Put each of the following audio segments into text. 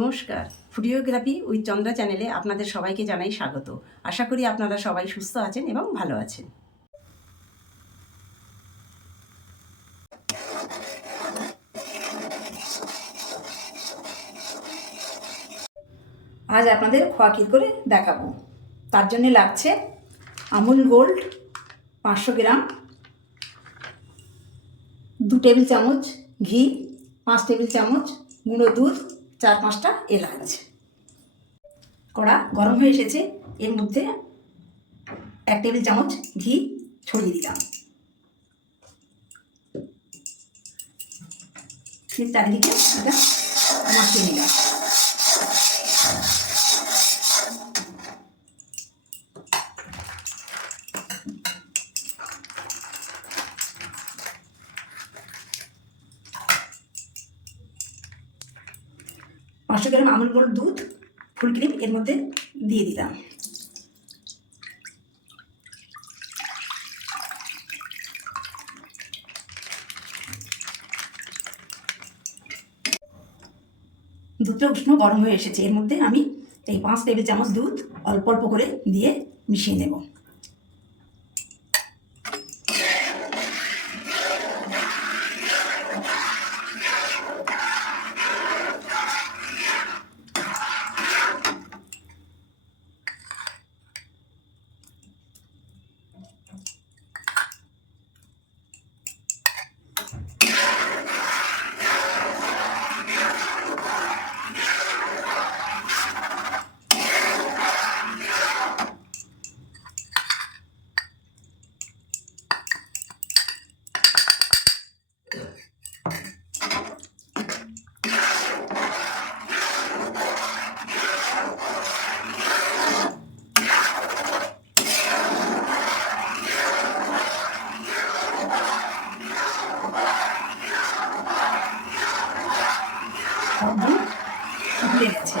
নমস্কার, ফুডিওগ্রাফি উইথ চন্দ্রা চ্যানেলে আপনাদের সবাইকে জানাই স্বাগত। আশা করি আপনারা সবাই সুস্থ আছেন এবং ভালো আছেন। আজ আপনাদের খোয়া ক্ষীর করে দেখাবো। তার জন্য লাগছে আমুল গোল্ড 500 গ্রাম, 2 টেবিল চামচ ঘি, 5 টেবিল চামচ গুঁড়ো দুধ, 4-5টা এলাচ। কড়া গরম হয়ে এসেছে, এর মধ্যে 1 টেবিল চামচ ঘি ছড়িয়ে দিলাম। চারিদিকে এটা মাখিয়ে নিলাম। পাঁচশো গ্রাম আমুল গোল্ড দুধ ফুল ক্রিম এর মধ্যে দিয়ে দিলাম। দুধটা উষ্ণ গরম হয়ে এসেছে, এর মধ্যে আমি এই 5 টেবিল চামচ দুধ অল্প অল্প করে দিয়ে মিশিয়ে নেব। ফুটে গেছে।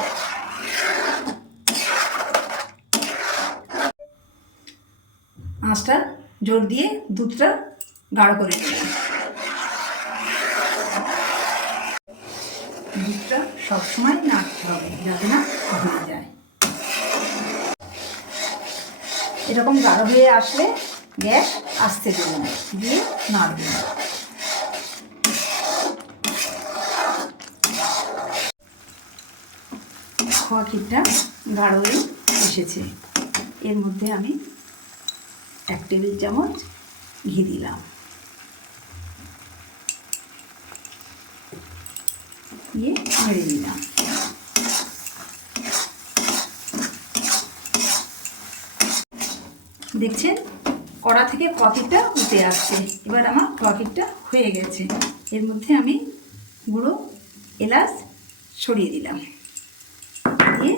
আঁচটা জোর দিয়ে দুধটা গাঢ় করে দিলাম। দুধটা সবসময় নাড়তে হবে যাতে না ভেঙে যায়। এরকম গাঢ় হয়ে আসলে গ্যাস আস্তে দেবেন, দিয়ে নাড়বেন। খোয়া ক্ষীরটা গাঢ় হয়ে এসেছে, এর মধ্যে আমি 1 টেবিল চামচ ঘি দিলাম, দিয়ে নেড়ে দিলাম। দেখছেন কড়া থেকে খোয়া ক্ষীরটা উঠে আসছে। এবার আমার খোয়া ক্ষীরটা হয়ে গেছে, এর মধ্যে আমি গুঁড়ো এলাচ ছড়িয়ে দিলাম, দিয়ে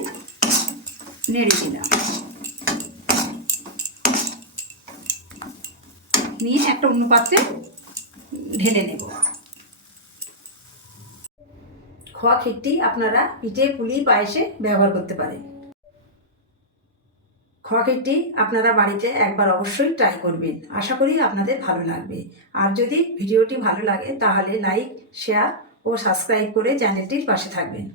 নেড়ে দিলাম, নিয়ে একটা অন্য পাত্রে ঢেলে নেব। খোয়া ক্ষীরটি আপনারা পিঠে, পুলি, পায়েসে ব্যবহার করতে পারেন। খোয়া ক্ষীরটি আপনারা বাড়িতে একবার অবশ্যই ট্রাই করবেন, আশা করি আপনাদের ভালো লাগবে। আর যদি ভিডিওটি ভালো লাগে তাহলে লাইক, শেয়ার ও সাবস্ক্রাইব করে চ্যানেলটির পাশে থাকবেন।